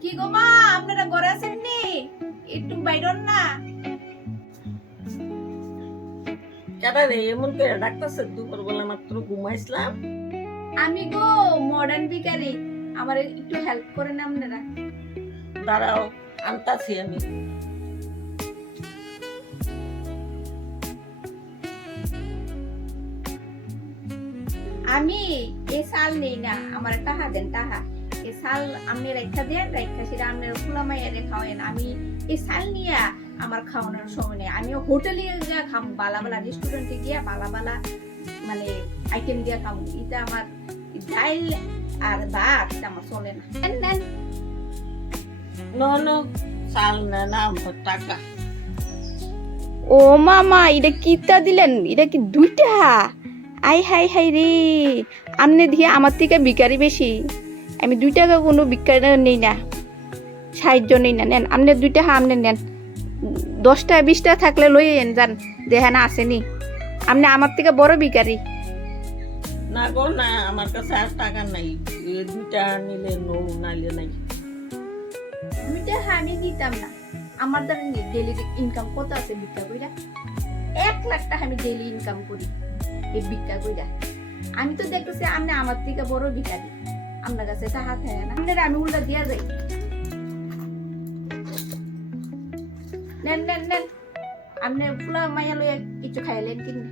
কি গো মা, আপনারা ঘরে আছেন নি? একটু বাইরন না। কেডা রে এমন করে ডাকতেছে? দুপুর বেলা মাত্র ঘুমাইছিলাম। আমি গো মডার্ন ভিখারি, আমার একটু হেল্প করেন আপনারা। দাঁড়াও, আনতাছি আমি। আমি এই সাল নেই না, আমার টাহা দেন টাহা। এই সাল আপনি রেখা দেন, রেখা সেটা আপনার ফুলা মাইয়ারে খাওয়ান। আমি এই সাল নিয়ে আমার খাওয়ানোর সময় নেই। আমি হোটেলে গিয়ে খাবো, বালা বালা রেস্টুরেন্টে গিয়ে বালা বালা মানে আইটেম দিয়ে খাবো। এটা আমার ডাইল আর ভাত এটা আমার চলে না। নেন নো চাল না না, আমার টাকা। ও মামা, এটা কিতা দিলেন? এটা কি 2 টাকা? আই হাই হাই রে, আমনে দিয়ে আমার থেকে ভিখারি বেশি। আমি 2 টাকা কোনো ভিখারি নেই না, সাহায্য নেই না। নেন আপনি 2 টাকা আপনি নেন। 10টা 20টা থাকলে লই যান, দেখেন আসেনি। আপনি আমার থেকে বড় ভিখারি। না গো না, আমার কাছে আর টাকা নাই। এই 2টা নিলে নো, নাইলে নাই। 2 টাকা আমি দিতাম না। আমার দ্বারা ডেইলি ইনকাম কত আছে ভিক্ষা কইরা? 1 লাখ টাকা আমি ডেইলি ইনকাম করি এই ভিক্ষা কইরা। আমি তো দেখতেছি আপনি আমার থেকে বড় ভিখারি, আপনার কাছে টাকা থাকে না। আপনার আমি উল্টা দিয়া যাই। নেন নেন নেন, আপনি ফুলা মাইয়া লইয়া কিছু খাইলেন কিনা?